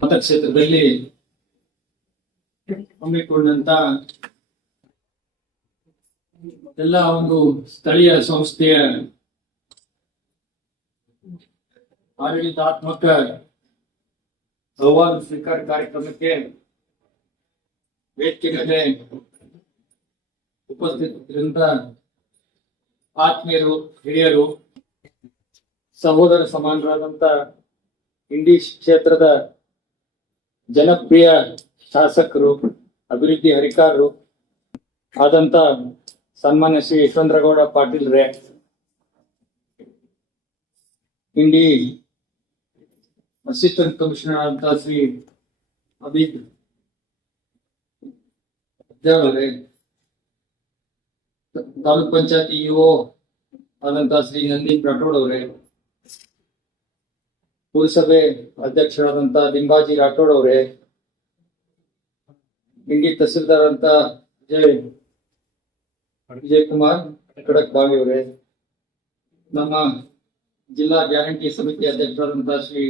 ಮತಕ್ಷೇತ್ರದಲ್ಲಿ ಹಮ್ಮಿಕೊಂಡಂತ ಎಲ್ಲ ಒಂದು ಸ್ಥಳೀಯ ಸಂಸ್ಥೆಯ ಆಡಳಿತಾತ್ಮಕ ಅಹವಾಲು ಸ್ವೀಕಾರ ಕಾರ್ಯಕ್ರಮಕ್ಕೆ ವೇದಿಕೆ ಮೇಲೆ ಉಪಸ್ಥಿತರಿದ್ದ ಆತ್ಮೀಯರು, ಹಿರಿಯರು ಸಹೋದರ ಸಮಾನರಾದಂತ ಇಂಡಿ ಕ್ಷೇತ್ರದ ಜನಪ್ರಿಯ ಶಾಸಕರು, ಅಭಿವೃದ್ಧಿ ಹರಿಕಾರರು ಆದಂತ ಸನ್ಮಾನ್ಯ ಶ್ರೀ ಪಾಟೀಲ್ ರೇ. ಇಂಡಿ ಅಸಿಸ್ಟೆಂಟ್ ಕಮಿಷನರ್ ಅಂತ ಶ್ರೀ ಅಮಿತ್ ಅವರೇ, ತಾಲೂಕ್ ಪಂಚಾಯತಿ ಇಒ ಆದಂತ ಶ್ರೀ ನಂದಿನ್ ರಾಠೋಡ್ ಅವರೇ ಪುರಸಭೆ ಅಧ್ಯಕ್ಷರಾದಂತ ಲಿಂಬಾಜಿ ರಾಠೋಡ್ ಅವರೇ ಇಂಡಿ ತಹಸೀಲ್ದಾರ್ ಅಂತ ವಿಜಯ್ ವಿಜಯ್ ಕುಮಾರ್ ಖಡಕ್ ಬಾವಿ ಅವರೇ, ನಮ್ಮ ಜಿಲ್ಲಾ ಗ್ಯಾರಂಟಿ ಸಮಿತಿ ಅಧ್ಯಕ್ಷರಾದಂತ ಶ್ರೀ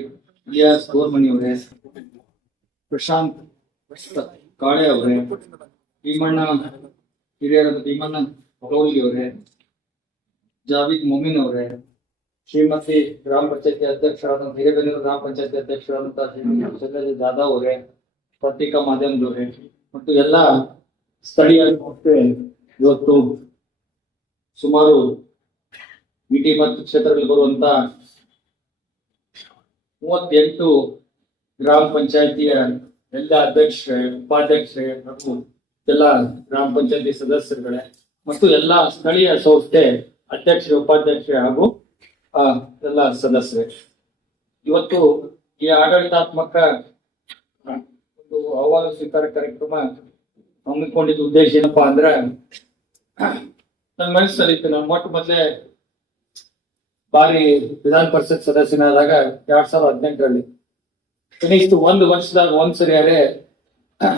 ಇಲಿಯಾಸ್ ಗೋರ್ಮಣಿ ಅವರೇ, ಪ್ರಶಾಂತ್ ಕಾಳೆ ಅವರೇ, ಭೀಮಣ್ಣ ಹಿರಿಯರಾದ ಭೀಮಣ್ಣ ಗೌಲಿ ಅವರೇ, ಜಾವೀದ್ ಮೊಮಿನ್ ಅವರೇ ಶ್ರೀಮತಿ ಗ್ರಾಮ ಪಂಚಾಯತಿ ಅಧ್ಯಕ್ಷರಾದಂತ ಹಿರೇಬೆನ್ನೂರು ಗ್ರಾಮ ಪಂಚಾಯತಿ ಅಧ್ಯಕ್ಷರಾದಂತಹ ಶ್ರೀಮತಿ ದಾದಾ ಅವರೇ, ಪತ್ರಿಕಾ ಮಾಧ್ಯಮದವರೇ ಮತ್ತು ಎಲ್ಲ ಸ್ಥಳೀಯ ಸಂಸ್ಥೆ ಇವತ್ತು ಸುಮಾರು ಇಟಿ ಮತ್ತು ಕ್ಷೇತ್ರದಲ್ಲಿ ಬರುವಂತ ಮೂವತ್ತೆಂಟು ಗ್ರಾಮ ಪಂಚಾಯತಿಯ ಎಲ್ಲ ಅಧ್ಯಕ್ಷರೇ, ಉಪಾಧ್ಯಕ್ಷರೇ ಹಾಗೂ ಎಲ್ಲ ಗ್ರಾಮ ಪಂಚಾಯತಿ ಸದಸ್ಯರುಗಳೇ ಮತ್ತು ಎಲ್ಲ ಸ್ಥಳೀಯ ಸಂಸ್ಥೆ ಅಧ್ಯಕ್ಷರು, ಉಪಾಧ್ಯಕ್ಷರೇ ಹಾಗೂ ಎಲ್ಲ ಸದಸ್ಯರು. ಇವತ್ತು ಈ ಆಡಳಿತಾತ್ಮಕ ಒಂದು ಅಹವಾಲು ಸ್ವೀಕಾರ ಕಾರ್ಯಕ್ರಮ ಹಮ್ಮಿಕೊಂಡಿದ್ದ ಉದ್ದೇಶ ಏನಪ್ಪಾ ಅಂದ್ರೆ ನನ್ನ ಮನಸ್ಸಲ್ಲಿತ್ತು ನಾನು ಮೊಟ್ಟ ಮೊದಲೇ ಬಾರಿ ವಿಧಾನ ಪರಿಷತ್ ಸದಸ್ಯನಾದಾಗ ಎರಡ್ ಸಾವಿರದ ಹದಿನೆಂಟರಲ್ಲಿ. ಕನಿಷ್ಠ ಒಂದು ವರ್ಷದಾಗ ಒಂದ್ಸರಿಯಾರೆ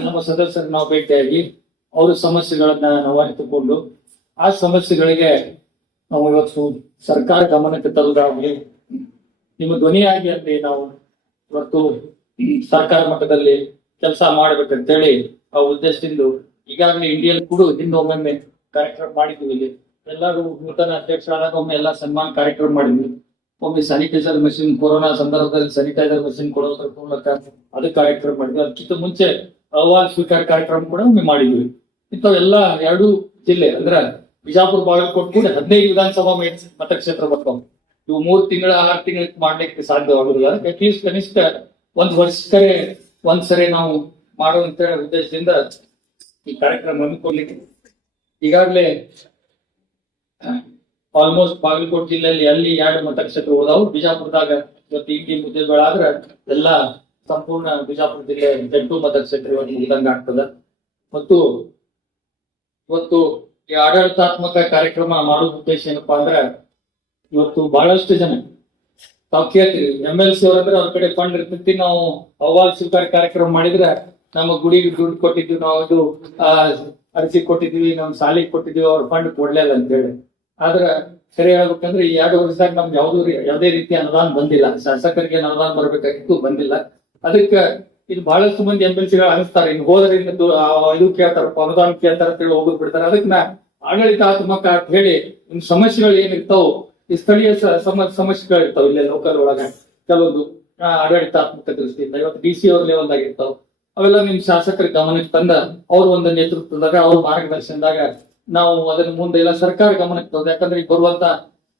ನಮ್ಮ ಸದಸ್ಯರನ್ನ ನಾವು ಭೇಟಿಯಾಗಿ, ಅವ್ರ ಸಮಸ್ಯೆಗಳನ್ನ ನಾವು ಅರಿತುಕೊಂಡು, ಆ ಸಮಸ್ಯೆಗಳಿಗೆ ನಾವು ಇವತ್ತು ಸರ್ಕಾರ ಗಮನಕ್ಕೆ ತರುವುದಾಗಲಿ ನಿಮ್ಮ ಧ್ವನಿಯಾಗಿ ಅಲ್ಲಿ ನಾವು ಇವತ್ತು ಸರ್ಕಾರ ಮಟ್ಟದಲ್ಲಿ ಕೆಲಸ ಮಾಡ್ಬೇಕಂತೇಳಿ ಆ ಉದ್ದೇಶದಿಂದ ಈಗಾಗಲೇ ಇಂಡಿಯಲ್ಲಿ ಕೂಡ ಹಿಂದೆ ಒಮ್ಮೊಮ್ಮೆ ಕಾರ್ಯಕ್ರಮ ಮಾಡಿದ್ವಿ ಇಲ್ಲಿ. ಎಲ್ಲರೂ ನೂತನ ಅಧ್ಯಕ್ಷರಾದಾಗ ಒಮ್ಮೆ ಎಲ್ಲ ಸನ್ಮಾನ ಕಾರ್ಯಕ್ರಮ ಮಾಡಿದ್ವಿ. ಒಮ್ಮೆ ಸ್ಯಾನಿಟೈಸರ್ ಮೆಷಿನ್ ಕೊರೋನಾ ಸಂದರ್ಭದಲ್ಲಿ ಸ್ಯಾನಿಟೈಸರ್ ಮೆಷಿನ್ ಕೊಡೋದ್ರ ಮೂಲಕ ಅದು ಕಾರ್ಯಕ್ರಮ ಮಾಡಿದ್ವಿ. ಅದಕ್ಕಿಂತ ಮುಂಚೆ ಅಹವಾಲ್ ಸ್ವೀಕಾರ ಕಾರ್ಯಕ್ರಮ ಕೂಡ ಒಮ್ಮೆ ಮಾಡಿದ್ವಿ. ಇಂಥವೆಲ್ಲ ಎರಡು ಜಿಲ್ಲೆ ಅಂದ್ರ ಬಿಜಾಪುರ ಬಾಗಲಕೋಟೆ ಹದಿನೈದು ವಿಧಾನಸಭಾ ಮತಕ್ಷೇತ್ರ ಬರ್ತಾವ ಇವು ಮೂರ್ ತಿಂಗಳ, ಆರು ತಿಂಗಳ ಮಾಡ್ಲಿಕ್ಕೆ ಸಾಧ್ಯವಾಗುದಿಲ್ಲ ಅಟ್ಲೀಸ್ಟ್ ಕನಿಷ್ಠ ಒಂದ್ ವರ್ಷಕ್ಕೆ ಒಂದ್ಸರಿ ನಾವು ಮಾಡುವಂತ ಉದ್ದೇಶದಿಂದ ಈ ಕಾರ್ಯಕ್ರಮ ಹಮ್ಮಿಕೊಡ್ಲಿಕ್ಕೆ ಈಗಾಗಲೇ ಆಲ್ಮೋಸ್ಟ್ ಬಾಗಲಕೋಟೆ ಜಿಲ್ಲೆಯಲ್ಲಿ ಅಲ್ಲಿ ಎರಡು ಮತಕ್ಷೇತ್ರ ಹೋದಾವು. ಬಿಜಾಪುರದಾಗ ಇವತ್ತು ಇಂಡಿ ಮುದ್ದೆಗಳಾದ್ರ ಎಲ್ಲ ಸಂಪೂರ್ಣ ಬಿಜಾಪುರ ಜಿಲ್ಲೆ ಎಂಟು ಮತಕ್ಷೇತ್ರ ಇವತ್ತು ಮುಗ್ದಂಗ ಆಗ್ತದ. ಮತ್ತು ಇವತ್ತು ಈ ಆಡಳಿತಾತ್ಮಕ ಕಾರ್ಯಕ್ರಮ ಮಾಡೋ ಉದ್ದೇಶ ಏನಪ್ಪಾ ಅಂದ್ರೆ ಇವತ್ತು ಬಹಳಷ್ಟು ಜನ ತಾವ್ ಕೇಳ್ತೀವಿ. ಎಂ ಎಲ್ ಸಿ ಅವ್ರಂದ್ರೆ ಅವ್ರ ಕಡೆ ಫಂಡ್ ಇರ್ತೈತಿ. ನಾವು ಅಹವಾಲ್ ಸ್ವೀಕಾರ ಕಾರ್ಯಕ್ರಮ ಮಾಡಿದ್ರೆ ನಮ್ಮ ಗುಡಿಗೆ ದುಡ್ಡು ಕೊಟ್ಟಿದ್ವಿ. ನಾವು ಇದು ಅರ್ಜಿ ಕೊಟ್ಟಿದ್ವಿ. ನಮ್ ಸಾಲಿಗೆ ಕೊಟ್ಟಿದ್ವಿ. ಅವ್ರ ಫಂಡ್ ಕೊಡ್ಲಿಲ್ಲ ಅಂತ ಹೇಳಿ ಆದ್ರ ಸರಿ ಹೇಳ್ಬೇಕಂದ್ರೆ ಈ ಎರಡು ವರ್ಷದಾಗ ನಮ್ಗೆ ಯಾವ್ದು ಯಾವುದೇ ರೀತಿ ಅನುದಾನ ಬಂದಿಲ್ಲ. ಶಾಸಕರಿಗೆ ಅನುದಾನ ಬರ್ಬೇಕಾಗಿತ್ತು, ಬಂದಿಲ್ಲ. ಅದಕ್ಕೆ ಇದು ಬಹಳಷ್ಟು ಮಂದಿ ಎಂ ಎಲ್ ಸಿಗಳು ಅನಿಸ್ತಾರೆ. ಇನ್ನು ಹೋದ್ರೆ ಇನ್ನು ಆ ಇದು ಕೇಳ್ತಾರಪ್ಪ, ಅನುದಾನ ಕೇಳ್ತಾರ ಅಂತ ಹೇಳಿ ಬಿಡ್ತಾರೆ ಅದಕ್ಕೆ ಆಡಳಿತಾತ್ಮಕ ಅಂತ ಹೇಳಿ ನಿಮ್ ಸಮಸ್ಯೆಗಳು ಏನಿರ್ತಾವ, ಈ ಸ್ಥಳೀಯ ಸಮಸ್ಯೆಗಳು ಇರ್ತಾವ ಇಲ್ಲೇ ಲೋಕಲ್ ಒಳಗ. ಕೆಲವೊಂದು ಆಡಳಿತಾತ್ಮಕ ದೃಷ್ಟಿಯಿಂದ. ಇವತ್ತು ಡಿ ಸಿ ಅವ್ರ ಲೆವೆಲ್ ಇರ್ತಾವ. ಅವೆಲ್ಲ ನಿಮ್ ಶಾಸಕರ ಗಮನಕ್ಕೆ ತಂದ ಅವ್ರ ಒಂದು ನೇತೃತ್ವದಾಗ, ಅವ್ರ ಮಾರ್ಗದರ್ಶನದಾಗ ನಾವು ಅದನ್ನ ಮುಂದೆ ಎಲ್ಲ ಸರ್ಕಾರ ಗಮನಕ್ಕೆ ತಂದ, ಯಾಕಂದ್ರೆ ಈಗ ಬರುವಂತ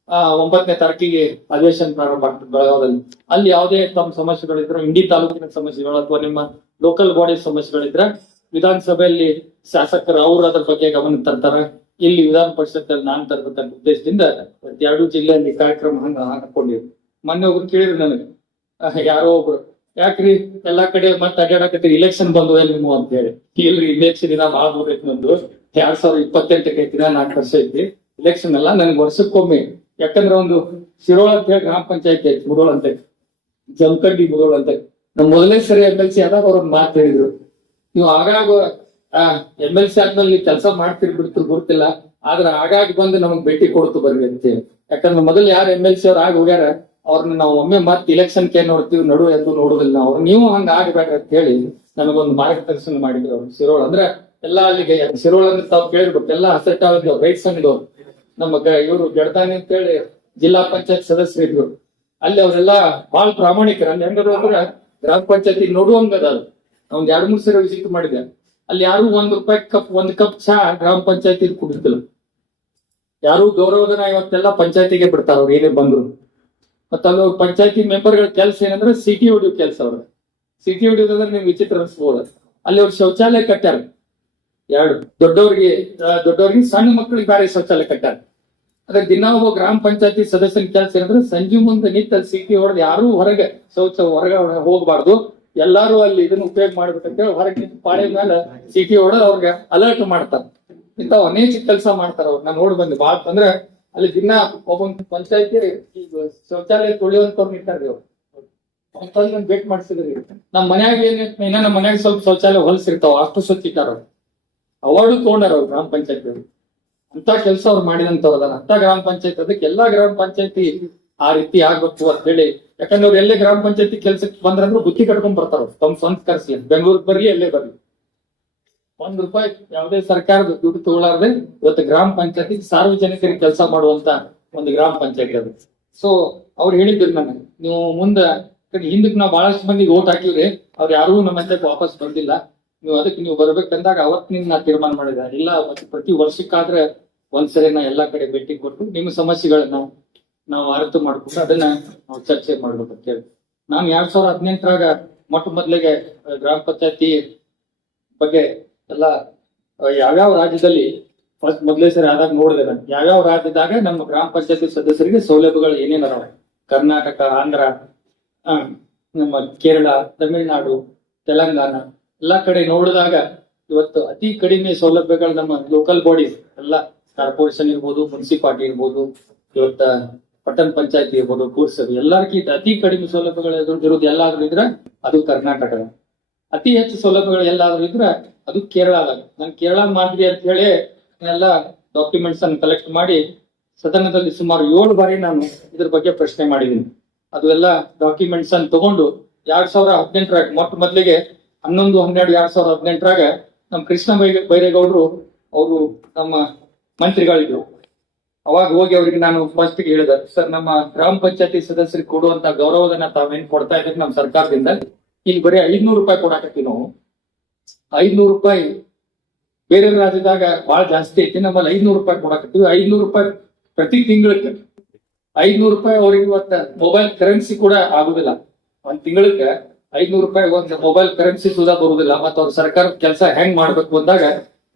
ಆ, ಒಂಬತ್ತನೇ ತಾರೀಕಿಗೆ ಅಧಿವೇಶನ ಪ್ರಾರಂಭ ಆಗ್ತದೆ ಬೆಳಗಾವದಲ್ಲಿ ಅಲ್ಲಿ ಯಾವುದೇ ತಮ್ಮ ಸಮಸ್ಯೆಗಳಿದ್ರು, ಇಂಡಿ ತಾಲೂಕಿನ ಸಮಸ್ಯೆಗಳು ಅಥವಾ ನಿಮ್ಮ ಲೋಕಲ್ ಬಾಡಿ ಸಮಸ್ಯೆಗಳಿದ್ರೆ, ವಿಧಾನಸಭೆಯಲ್ಲಿ ಶಾಸಕರು ಅವ್ರು ಅದ್ರ ಬಗ್ಗೆ ಗಮನ ತರ್ತಾರ. ಇಲ್ಲಿ ವಿಧಾನ ಪರಿಷತ್ತಲ್ಲಿ ನಾನ್ ತರ್ಬೇಕಂತ ಉದ್ದೇಶದಿಂದ ಎರಡು ಜಿಲ್ಲೆಯಲ್ಲಿ ಕಾರ್ಯಕ್ರಮ ಹಂಗ ಹಾಕೊಂಡಿವಿ ಮೊನ್ನೆ ಒಬ್ರು ಕೇಳಿದ್ರು ನನಗೆ. ಯಾರೋ ಒಬ್ರು. ಯಾಕ್ರಿ? ಎಲ್ಲಾ ಕಡೆ ಮತ್ತೆ ಅಡ್ಡಾಡಕತ್ತೀರಿ ಇಲೆಕ್ಷನ್ ಬಂದು ಎಲ್ಲಿ ನೀವು ಅಂತ ಹೇಳಿ. ಇಲ್ರಿ ಇಲೆಕ್ಷನ್ ಇನ್ನ ನಂದು ಎರಡ್ ಸಾವಿರದ ಇಪ್ಪತ್ತೆಂಟಕ್ಕೆ ಐತಿ ನಾಲ್ಕು ವರ್ಷ ಐತಿ. ಇಲೆಕ್ಷನ್ ಅಲ್ಲ, ನನ್ಗೆ ವರ್ಷಕ್ಕೊಮ್ಮೆ ಯಾಕಂದ್ರೆ ಒಂದು ಶಿರೋಳ ಅಂತ ಹೇಳಿ ಗ್ರಾಮ ಪಂಚಾಯತಿ ಐತಿ ಮುದೋಳ ಅಂತ ಜಮಖಂಡಿ ಮುದೋಳ ಅಂತ ನಮ್ ಮೊದಲನೇ ಸರಿ ಎಂ ಎಲ್ ಸಿ ಆದಾಗ ಅವ್ರ ಒಂದು ಮಾತು ಹೇಳಿದ್ರು. ನೀವು ಆಗಾಗ ಎಂ ಎಲ್ ಸಿ ಆದ್ಮೇಲೆ ಕೆಲಸ ಮಾಡ್ತಿರ್ ಬಿಡ್ತು ಗೊತ್ತಿಲ್ಲ ಆದ್ರೆ ಆಗಾಗ ಬಂದು ನಮಗ್ ಭೇಟಿ ಕೊಡ್ತು ಬರ್ರಿ ಅಂತ ಹೇಳಿ. ಯಾಕಂದ್ರೆ ಮೊದಲು ಯಾರು ಎಂ ಎಲ್ ಸಿ ಅವ್ರು ಆಗ ಹೋಗ್ಯಾರ ಅವ್ರನ್ನ ನಾವು ಒಮ್ಮೆ ಮತ್ತೆ ಇಲೆಕ್ಷನ್ ಕೆ ನೋಡ್ತೀವಿ, ನಡು ಎಂದು ನೋಡುದಿಲ್ಲ. ನಾವು ನೀವು ಹಂಗ ಆಗ್ಬೇಡ್ರಿ ಅಂತ ಹೇಳಿ ನಮಗೊಂದು ಮಾರ್ಗದರ್ಶನ ಮಾಡಿದ್ರು ಅವ್ರು. ಶಿರೋಳ ಅಂದ್ರೆ ಎಲ್ಲಾ ಅಲ್ಲಿಗೆ, ಶಿರೋಳ್ ಅಂದ್ರೆ ತಾವು ಕೇಳಿರ್ಬೇಕು, ಎಲ್ಲಾ ರೈಟ್ಸ್ ರೈಟ್ ಸಂಘದವ್ರು ನಮ್ಮ ಇವರು ಗೆಡ್ತಾನೆ ಅಂತ ಹೇಳಿ ಜಿಲ್ಲಾ ಪಂಚಾಯತ್ ಸದಸ್ಯರಿದ್ರು ಅಲ್ಲಿ ಅವರೆಲ್ಲ ಬಹಳ ಪ್ರಾಮಾಣಿಕರು. ಅಲ್ಲಿ ಹೆಂಗದು ಅಂದ್ರೆ ಗ್ರಾಮ ಪಂಚಾಯತಿ ನೋಡುವಂಗದ ಅದು. ಒಂದ್ ಎರಡ್ ಮೂರ್ ಸರಿ ವಿಸಿಟ್ ಮಾಡಿದೆ. ಅಲ್ಲಿ ಯಾರು ಒಂದ್ ರೂಪಾಯಿ ಕಪ್, ಒಂದ್ ಕಪ್ ಚಹಾ ಗ್ರಾಮ ಪಂಚಾಯತಿ ಕುಡಿತಿಲ್ಲ. ಯಾರು ಗೌರವಧನ ಇವತ್ತೆಲ್ಲ ಪಂಚಾಯತಿಗೆ ಬಿಡ್ತಾರ ಅವ್ರು, ಏನೇ ಬಂದ್ರು. ಮತ್ತ ಅಲ್ಲಿ ಪಂಚಾಯತಿ ಮೆಂಬರ್ಗಳ ಕೆಲಸ ಏನಂದ್ರೆ ಸಿಟಿ ಹೊಡಿಯೋ ಕೆಲಸ ಅವ್ರ. ಸಿಟಿ ಹೊಡಿಯೋದಂದ್ರೆ ನೀವು ವಿಚಿತ್ರ ಅನ್ಸ್ಬೋದು. ಅಲ್ಲಿ ಅವ್ರು ಶೌಚಾಲಯ ಕಟ್ಟಾರ ಎರಡು ದೊಡ್ಡವ್ರಿಗೆ ದೊಡ್ಡವ್ರಿಗೆ ಸಣ್ಣ ಮಕ್ಕಳಿಗೆ ಬೇರೆ ಶೌಚಾಲಯ ಕಟ್ಟಾರ ಅದ್ರ ದಿನ ಒಬ್ಬ ಗ್ರಾಮ ಪಂಚಾಯತಿ ಸದಸ್ಯನ ಕೆಲಸ ಏನಂದ್ರೆ ಸಂಜೆ ಮುಂದೆ ನಿಂತ ಸಿಟಿ ಹೊಡೆದು ಯಾರು ಹೊರಗೆ ಶೌಚ ಹೊರಗೆ ಹೋಗಬಾರ್ದು. ಎಲ್ಲಾರು ಅಲ್ಲಿ ಇದನ್ನ ಉಪಯೋಗ ಮಾಡ್ಬೇಕಂತೇಳಿ ಹೊರಗೆ ನಿಂತು ಪಾಳೆ ಮೇಲೆ ಸಿಟಿ ಹೊಡೆದು ಅವ್ರಿಗೆ ಅಲರ್ಟ್ ಮಾಡ್ತಾರ. ಇಂತ ಅನೇಕ ಕೆಲಸ ಮಾಡ್ತಾರ ಅವ್ರು. ನಾನು ನೋಡಿ ಬಂದ್ ಬಾತ್ ಅಂದ್ರೆ ಅಲ್ಲಿ ದಿನ ಒಬ್ಬ ಪಂಚಾಯತಿ ಶೌಚಾಲಯ ತೊಳೆಯುವಂತವ್ರು ನಿಂತಾರ್ರಿ ಅವ್ರು ಭೇಟ್ ಮಾಡ್ಸಿದ್ರಿ. ನಮ್ಮ ಮನ್ಯಾಗ ಏನ್ ಇನ್ನ ನಮ್ಮ ಮನ್ಯಾಗ ಸ್ವಲ್ಪ ಶೌಚಾಲಯ ಹೊಲಸಿರ್ತಾವ ಅಷ್ಟು ಸ್ವಚ್ಛಿತಾರ ಅವ್ರು. ಅವಾರ್ಡು ತಗೊಂಡಾರ ಅವ್ರು ಗ್ರಾಮ ಪಂಚಾಯತ್ ಅಂತ ಕೆಲಸ ಅವ್ರು ಮಾಡಿದಂತವಲ್ಲ ಅಂತ ಗ್ರಾಮ ಪಂಚಾಯತ್, ಅದಕ್ಕೆ ಎಲ್ಲಾ ಗ್ರಾಮ ಪಂಚಾಯತಿ ಆ ರೀತಿ ಆಗ್ಬೇಕು ಅಂತ ಹೇಳಿ. ಯಾಕಂದ್ರೆ ಅವ್ರು ಎಲ್ಲೇ ಗ್ರಾಮ ಪಂಚಾಯತಿ ಕೆಲ್ಸಕ್ಕೆ ಬಂದ್ರಂದ್ರೆ ಬುತ್ತಿ ಕಟ್ಕೊಂಡ್ ಬರ್ತಾರ ತಮ್ ತಮ್ಮ ಸ್ವಂತ ಕರ್ಸಿ ಬೆಂಗಳೂರಿಗೆ ಬರ್ಲಿ ಎಲ್ಲೇ ಬರ್ಲಿ ಒಂದ್ ರೂಪಾಯಿ ಯಾವುದೇ ಸರ್ಕಾರದ ದುಡ್ಡು ತಗೊಳ್ಳಾರ್ದೆ ಇವತ್ತು ಗ್ರಾಮ ಪಂಚಾಯತಿ ಸಾರ್ವಜನಿಕರಿಗೆ ಕೆಲಸ ಮಾಡುವಂತ ಒಂದು ಗ್ರಾಮ ಪಂಚಾಯತಿ ಅದು. ಸೊ ಅವ್ರು ಹೇಳಿದ್ರು ನನಗೆ, ನೀವು ಮುಂದೆ ಹಿಂದಕ್ಕೆ ನಾವು ಬಹಳಷ್ಟು ಮಂದಿಗೆ ಓಟ್ ಹಾಕಿವ್ರಿ, ಅವ್ರು ಯಾರಿಗೂ ನಮ್ಮ ಹತ್ರಕ್ಕೆ ವಾಪಸ್ ಬಂದಿಲ್ಲ. ನೀವು ಅದಕ್ಕೆ ನೀವು ಬರ್ಬೇಕಂದಾಗ ಅವತ್ತಿನಿಂದ ನಾ ತೀರ್ಮಾನ ಮಾಡಿದ. ಇಲ್ಲ, ಮತ್ತೆ ಪ್ರತಿ ವರ್ಷಕ್ಕಾದ್ರೆ ಒಂದ್ಸರಿ ನಾ ಎಲ್ಲಾ ಕಡೆ ಭೇಟಿ ಕೊಟ್ಟು ನಿಮ್ಮ ಸಮಸ್ಯೆಗಳನ್ನ ನಾವು ಅರ್ಥ ಮಾಡ್ಕೊಂಡು ಅದನ್ನ ನಾವು ಚರ್ಚೆ ಮಾಡ್ಬೇಕು ಅಂತ ಹೇಳಿ. ನಾನು ಎರಡ್ ಸಾವಿರದ ಹದಿನೆಂಟರಾಗ ಮೊಟ್ಟ ಮೊದಲಿಗೆ ಗ್ರಾಮ ಪಂಚಾಯತಿ ಬಗ್ಗೆ ಎಲ್ಲ ಯಾವ್ಯಾವ ರಾಜ್ಯದಲ್ಲಿ ಫಸ್ಟ್ ಮೊದಲೇ ಸರಿ ಆದಾಗ ನೋಡಿದೆ ನಾನು. ಯಾವ್ಯಾವ ರಾಜ್ಯದಾಗ ನಮ್ಮ ಗ್ರಾಮ ಪಂಚಾಯತಿ ಸದಸ್ಯರಿಗೆ ಸೌಲಭ್ಯಗಳು ಏನೇನು ಕರ್ನಾಟಕ, ಆಂಧ್ರ ನಮ್ಮ ಕೇರಳ, ತಮಿಳುನಾಡು, ತೆಲಂಗಾಣ ಎಲ್ಲಾ ಕಡೆ ನೋಡಿದಾಗ ಇವತ್ತು ಅತಿ ಕಡಿಮೆ ಸೌಲಭ್ಯಗಳು ನಮ್ಮ ಲೋಕಲ್ ಬಾಡೀಸ್ ಎಲ್ಲ ಕಾರ್ಪೊರೇಷನ್ ಇರ್ಬೋದು ಮುನ್ಸಿಪಾಲ್ಟಿ ಇರ್ಬೋದು, ಇವತ್ತ ಪಟ್ಟಣ ಪಂಚಾಯತಿ ಇರ್ಬೋದು ಕೋರ್ಸ್ ಎಲ್ಲರಿಗಿಂತ ಅತಿ ಕಡಿಮೆ ಸೌಲಭ್ಯಗಳು ಇರೋದು ಎಲ್ಲಾದ್ರೂ ಇದ್ರೆ ಅದು ಕರ್ನಾಟಕದ ಅತಿ ಹೆಚ್ಚು ಸೌಲಭ್ಯಗಳು ಎಲ್ಲಾದ್ರೂ ಇದ್ರೆ ಅದು ಕೇರಳದಾಗ ನಾನು ಕೇರಳ ಮಾದರಿ ಅಂತ ಹೇಳಿ ಎಲ್ಲ ಡಾಕ್ಯುಮೆಂಟ್ಸ್ ಅನ್ನು ಕಲೆಕ್ಟ್ ಮಾಡಿ ಸದನದಲ್ಲಿ ಸುಮಾರು ಏಳು ಬಾರಿ ನಾನು ಇದ್ರ ಬಗ್ಗೆ ಪ್ರಶ್ನೆ ಮಾಡಿದ್ದೀನಿ. ಅದು ಎಲ್ಲ ಡಾಕ್ಯುಮೆಂಟ್ಸ್ ಅನ್ನು ತಗೊಂಡು ಎರಡ್ ಸಾವಿರ ಹದಿನೆಂಟರ ಮೊಟ್ಟ ಮೊದಲಿಗೆ ಹನ್ನೊಂದು, ಹನ್ನೆರಡು, ಎರಡ್ ಸಾವಿರದ ಹದಿನೆಂಟರಾಗ ನಮ್ಮ ಕೃಷ್ಣ ಬೈ, ಬೈರೇಗೌಡರು ಅವರು ನಮ್ಮ ಮಂತ್ರಿಗಳಿದ್ರು. ಅವಾಗ ಹೋಗಿ ಅವ್ರಿಗೆ ನಾನು ಫಸ್ಟ್ ಹೇಳಿದೆ, ಸರ್, ನಮ್ಮ ಗ್ರಾಮ ಪಂಚಾಯತಿ ಸದಸ್ಯರಿಗೆ ಕೊಡುವಂತ ಗೌರವಧನ ತಾವೇನ್ ಕೊಡ್ತಾ ಇದ್ದೀರಿ ನಮ್ಮ ಸರ್ಕಾರದಿಂದ? ಈಗ ಬರೀ ಐದ್ನೂರು ರೂಪಾಯಿ ಕೊಡಾಕತ್ತೀವಿ ನಾವು. ಐದ್ನೂರು ರೂಪಾಯಿ ಬೇರೆ ರಾಜ್ಯದಾಗ ಬಹಳ ಜಾಸ್ತಿ ಐತಿ, ನಮ್ಮಲ್ಲಿ ಐದ್ನೂರು ರೂಪಾಯಿ ಕೊಡಾಕತ್ತೀವಿ. ಐದ್ನೂರು ರೂಪಾಯಿ ಪ್ರತಿ ತಿಂಗಳಿಗೆ ಐದ್ನೂರು ರೂಪಾಯಿ ಅವ್ರಿಗೆ ಇವತ್ತ ಮೊಬೈಲ್ ಕರೆನ್ಸಿ ಕೂಡ ಆಗುದಿಲ್ಲ. ಒಂದ್ ತಿಂಗಳಿಗೆ ಐದ್ನೂರು ರೂಪಾಯಿ ಒಂದು ಮೊಬೈಲ್ ಕರೆನ್ಸಿ ಸುಧಾ ಬರುವುದಿಲ್ಲ ಮತ್ತ ಅವ್ರ ಸರ್ಕಾರದ ಕೆಲಸ ಹೆಂಗ್ ಮಾಡ್ಬೇಕು ಅಂದಾಗ,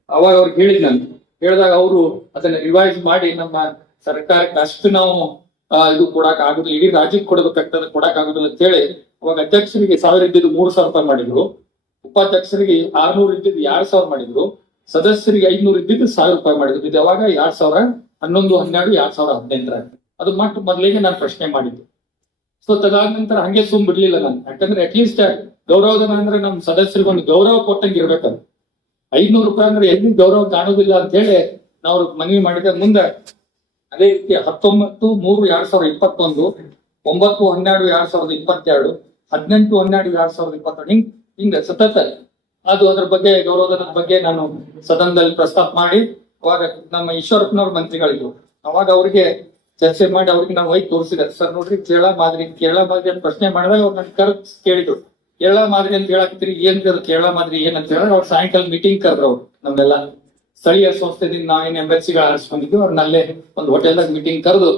ಅವಾಗ ಅವ್ರಿಗೆ ಹೇಳಿದ್ ನಾನು. ಹೇಳಿದಾಗ ಅವರು ಅದನ್ನ ರಿವೈಸ್ ಮಾಡಿ ನಮ್ಮ ಸರ್ಕಾರಕ್ಕೆ ಅಷ್ಟು ನಾವು ಇದು ಕೊಡಕ್ ಆಗುದಿಲ್ಲ, ಇಡೀ ರಾಜ್ಯಕ್ಕೆ ಕೊಡಬೇಕಾಗ್ತದೆ, ಕೊಡಕ್ ಆಗುದಿಲ್ಲ ಅಂತ ಹೇಳಿ ಅವಾಗ ಅಧ್ಯಕ್ಷರಿಗೆ ಸಾವಿರ ಇದ್ದಿದ್ದು ಮೂರು ಸಾವಿರ ರೂಪಾಯಿ ಮಾಡಿದ್ರು. ಉಪಾಧ್ಯಕ್ಷರಿಗೆ ಆರ್ನೂರು ಇದ್ದಿದ್ದು ಎರಡ್ ಸಾವಿರ ಮಾಡಿದ್ರು. ಸದಸ್ಯರಿಗೆ ಐದ್ನೂರು ಇದ್ದಿದ್ದು ಸಾವಿರ ರೂಪಾಯಿ ಮಾಡಿದ್ರು. ಇದು ಯಾವಾಗ? ಎರಡ್ ಸಾವಿರ ಹನ್ನೊಂದು, ಹನ್ನೆರಡು, ಎರಡ್ ಸಾವಿರ ಹದಿನೆಂಟರ ಅದು ಮಟ್ಟ ಮೊದಲಿಗೆ ನಾನು ಪ್ರಶ್ನೆ ಮಾಡಿದ್ದು. ಸೊ ತದಾದ ನಂತರ ಹಂಗೆ ಸುಮ್ ಬಿಡ್ಲಿಲ್ಲ ನಾನು. ಯಾಕಂದ್ರೆ ಅಟ್ಲೀಸ್ಟ್ ಗೌರವಧನ ಅಂದ್ರೆ ನಮ್ ಸದಸ್ಯರಿಗೆ ಒಂದು ಗೌರವ ಕೊಟ್ಟಂಗೆ ಇರ್ಬೇಕಂತ ಐದ್ನೂರು ರೂಪಾಯಿ ಅಂದ್ರೆ ಎಲ್ಲಿ ಗೌರವ ಕಾಣುದಿಲ್ಲ ಅಂತ ಹೇಳಿ ನಾವು ಮನವಿ ಮಾಡಿದ ಮುಂದೆ ಅದೇ ರೀತಿ ಹತ್ತೊಂಬತ್ತು, ಮೂರು, ಎರಡ್ ಸಾವಿರದ ಇಪ್ಪತ್ತೊಂದು, ಒಂಬತ್ತು, ಹನ್ನೆರಡು, ಎರಡ್ ಸಾವಿರದ ಇಪ್ಪತ್ತೆರಡು, ಹದಿನೆಂಟು, ಹನ್ನೆರಡು, ಎರಡ್ ಸಾವಿರದ ಇಪ್ಪತ್ತೆರಡು ಹಿಂಗ್ ಹಿಂಗ ಸತತ ಅದು ಅದ್ರ ಬಗ್ಗೆ ಗೌರವಧನದ ಬಗ್ಗೆ ನಾನು ಸದನದಲ್ಲಿ ಪ್ರಸ್ತಾಪ ಮಾಡಿ. ಅವಾಗ ನಮ್ಮ ಈಶ್ವರಪ್ಪನವ್ರ ಮಂತ್ರಿಗಳಿದ್ರು. ಅವಾಗ ಅವ್ರಿಗೆ ಚರ್ಚೆ ಮಾಡಿ ಅವ್ರಿಗೆ ನಾವು ಹೋಗಿ ತೋರಿಸಿದ್ರೆ ಸರ್ ನೋಡ್ರಿ ಕೇರಳ ಮಾದರಿ ಕೇರಳ ಮಾದರಿ ಅಂತ ಪ್ರಶ್ನೆ ಮಾಡಿದಾಗ ಅವ್ರು ನನ್ ಕರೆ ಕೇಳಿದ್ರು. ಕೇರಳ ಮಾದರಿ ಅಂತ ಹೇಳಕ್ತಿರಿ ಏನ್ ಕೇರಳ ಮಾದರಿ ಏನ್ ಅಂತ ಹೇಳಿದ್ರೆ ಅವ್ರು ಸಾಯಂಕಾಲ ಮೀಟಿಂಗ್ ಕರೆದ್ರು ಅವ್ರು ನಮ್ಮೆಲ್ಲ. ಸ್ಥಳೀಯ ಸಂಸ್ಥೆದಿಂದ ನಾವೇನ್ ಎಂಬೆಸಿಗಳು ಆರಿಸ್ಕೊಂಡಿದ್ವಿ ಅವ್ರನ್ನ ಅಲ್ಲೇ ಒಂದು ಹೋಟೆಲ್ದಾಗ ಮೀಟಿಂಗ್ ಕರೆದು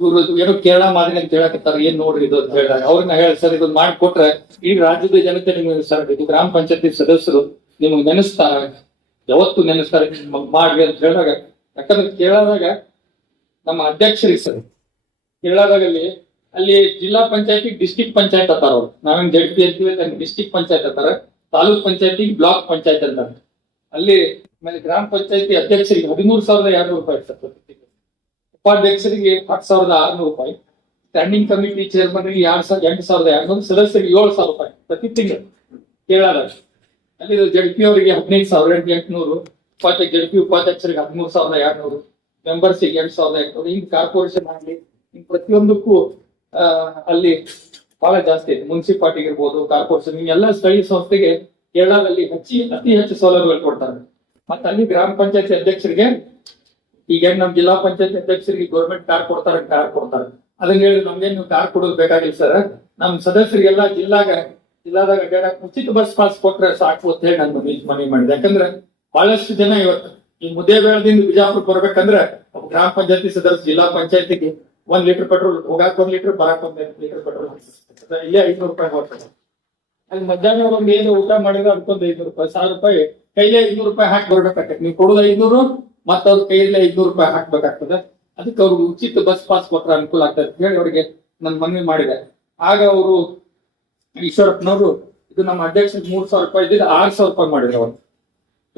ಗುರು ಏನೋ ಕೇರಳ ಮಾದರಿ ಅಂತ ಹೇಳಕತ್ತಾರ, ಏನ್ ನೋಡ್ರಿ ಇದು ಅಂತ ಹೇಳಿದಾಗ ಅವ್ರನ್ನ ಹೇಳಿ, ಸರ್ ಇದನ್ನ ಮಾಡಿಕೊಟ್ರೆ ಈ ರಾಜ್ಯದ ಜನತೆ ನಿಮ್ಗೆ ಸರ್ ಇದು ಗ್ರಾಮ ಪಂಚಾಯತಿ ಸದಸ್ಯರು ನಿಮ್ಗೆ ನೆನೆಸ್ತಾರ, ಯಾವತ್ತು ನೆನೆಸ್ತಾರೆ, ಮಾಡ್ರಿ ಅಂತ ಹೇಳಿದಾಗ. ಯಾಕಂದ್ರೆ ಕೇರಳದಾಗ ನಮ್ಮ ಅಧ್ಯಕ್ಷರಿಗೆ ಸರ್. ಕೇರಳದಾಗಲ್ಲಿ ಅಲ್ಲಿ ಜಿಲ್ಲಾ ಪಂಚಾಯತಿ, ಡಿಸ್ಟಿಕ್ ಪಂಚಾಯತ್ ಅತ್ತಾರ ಅವ್ರು. ನಾವೇನ್ ಜಡ್ ಪಿ ಅಂತೀವಿ ಡಿಸ್ಟಿಕ್ ಪಂಚಾಯತ್ ಅತ್ತಾರ ತಾಲೂಕ್ ಪಂಚಾಯತಿ, ಬ್ಲಾಕ್ ಪಂಚಾಯತ್ ಅಂತಾರೆ. ಅಲ್ಲಿ ಆಮೇಲೆ ಗ್ರಾಮ ಪಂಚಾಯತಿ ಅಧ್ಯಕ್ಷರಿಗೆ ಹದಿಮೂರು ಸಾವಿರದ ಎರಡು ರೂಪಾಯಿ ಸರ್. ಉಪಾಧ್ಯಕ್ಷರಿಗೆ ಹತ್ತು ಸಾವಿರದ ಆರ್ನೂರು ರೂಪಾಯಿ. ಸ್ಟ್ಯಾಂಡಿಂಗ್ ಕಮಿಟಿ ಚೇರ್ಮನ್ಗೆ ಎರಡ್ ಸಾವಿರದ ಎಂಟು ಸಾವಿರದ ಎರಡ್ನೂರು, ಸದಸ್ಯರಿಗೆ ಏಳು ಸಾವಿರ ರೂಪಾಯಿ ಪ್ರತಿ ತಿಂಗಳು ಕೇರಳದಾಗ ಅಲ್ಲಿ ಜಡ್ ಪಿ ಅವರಿಗೆ ಹದಿನೈದು ಸಾವಿರದ ಎಂಟು, ಎಂಟುನೂರು. ಉಪಾಧ್ಯಕ್ಷ ಜಡ್ ಪಿ ಉಪಾಧ್ಯಕ್ಷರಿಗೆ ಹದಿಮೂರು ಸಾವಿರದ ಎರಡ್ನೂರು. ಮೆಂಬರ್ಸಿಗೆ ಎರಡ್ ಸಾವಿರದ ಎಂಟು. ಹಿಂಗ್ ಕಾರ್ಪೊರೇಷನ್ ಆಗಲಿ ಹಿಂಗ್ ಪ್ರತಿಯೊಂದಕ್ಕೂ ಅಲ್ಲಿ ಬಹಳ ಜಾಸ್ತಿ ಐತೆ. ಮುನ್ಸಿಪಾಲ್ಟಿ ಇರ್ಬೋದು, ಕಾರ್ಪೊರೇಷನ್ ಎಲ್ಲ ಸ್ಥಳೀಯ ಸಂಸ್ಥೆಗೆ ಕೇರಳದಲ್ಲಿ ಹೆಚ್ಚಿ, ಅತಿ ಹೆಚ್ಚು ಸೌಲಭ್ಯಗಳು ಕೊಡ್ತಾರೆ. ಮತ್ತೆ ಅಲ್ಲಿ ಗ್ರಾಮ ಪಂಚಾಯತ್ ಅಧ್ಯಕ್ಷರಿಗೆ, ಈಗ ಏನ್ ನಮ್ ಜಿಲ್ಲಾ ಪಂಚಾಯತ್ ಅಧ್ಯಕ್ಷರಿಗೆ ಗೌರ್ಮೆಂಟ್ ಕಾರ್ ಕೊಡ್ತಾರೆ ಕಾರ್ ಕೊಡ್ತಾರೆ. ಅದನ್ನ ಹೇಳಿ ನಮ್ಗೇನ್ ನೀವು ಕಾರ್ ಕೊಡೋದು ಬೇಕಾಗಿಲ್ಲ ಸರ್ ನಮ್ ಸದಸ್ಯರಿಗೆಲ್ಲ ಜಿಲ್ಲಾಗ, ಜಿಲ್ಲಾದಾಗ ಉಚಿತ ಬಸ್ ಪಾಸ್ ಕೊಟ್ರೆ ಸಾಕು ಅಂತ ಹೇಳಿ ನಾನು ಮನವಿ ಮಾಡಿದೆ. ಯಾಕಂದ್ರೆ ಬಹಳಷ್ಟು ಜನ ಇವತ್ತು ಈ ಮುದ್ದೇಬೇಳದಿಂದ ಬಿಜಾಪುರ ಬರ್ಬೇಕಂದ್ರೆ ಗ್ರಾಮ ಪಂಚಾಯತಿ ಸದಸ್ಯ, ಜಿಲ್ಲಾ ಪಂಚಾಯತಿಗೆ ಒಂದ್ ಲೀಟರ್ ಪೆಟ್ರೋಲ್, ಹೋಗಾಕ್ ಒಂದ್ ಲೀಟರ್, ಬರಾಕ್ ಒಂದ್ ಲೀಟರ್ ಪೆಟ್ರೋಲ್ ಇಲ್ಲೇ ಐದ್ನೂರು ರೂಪಾಯಿ ಹೋಗ್ತದೆ. ಅಲ್ಲಿ ಮಧ್ಯಾಹ್ನ ಒಂದ್ ಏನು ಊಟ ಮಾಡಿದ್ರೆ ಅದಕ್ಕೊಂದು ಐದ್ನೂರು ರೂಪಾಯಿ, ಸಾವಿರ ರೂಪಾಯಿ ಕೈಲೇ ಐದ್ನೂರು ರೂಪಾಯಿ ಹಾಕಿ ಬರ್ಬೇಕಾಗ್ತದೆ. ನೀವು ಕೊಡೋದು ಐದ್ನೂರು ಮತ್ತ ಅವ್ರ ಕೈಯಲ್ಲೇ ಐದ್ನೂರು ರೂಪಾಯಿ ಹಾಕ್ಬೇಕಾಗ್ತದೆ. ಅದಕ್ಕೆ ಅವ್ರಿಗೆ ಉಚಿತ ಬಸ್ ಪಾಸ್ ಕೊಟ್ರೆ ಅನುಕೂಲ ಆಗ್ತದೆ ಹೇಳಿ ಅವರಿಗೆ ನನ್ ಮನವಿ ಮಾಡಿದೆ. ಆಗ ಅವರು ಈಶ್ವರಪ್ಪನವರು ಇದು ನಮ್ಮ ಅಧ್ಯಕ್ಷ ಮೂರ್ ಸಾವಿರ ರೂಪಾಯಿ ಇದ್ದಿದ್ದು ಆರ್ ಸಾವಿರ ರೂಪಾಯಿ ಮಾಡಿದ್ರು ಅವರು.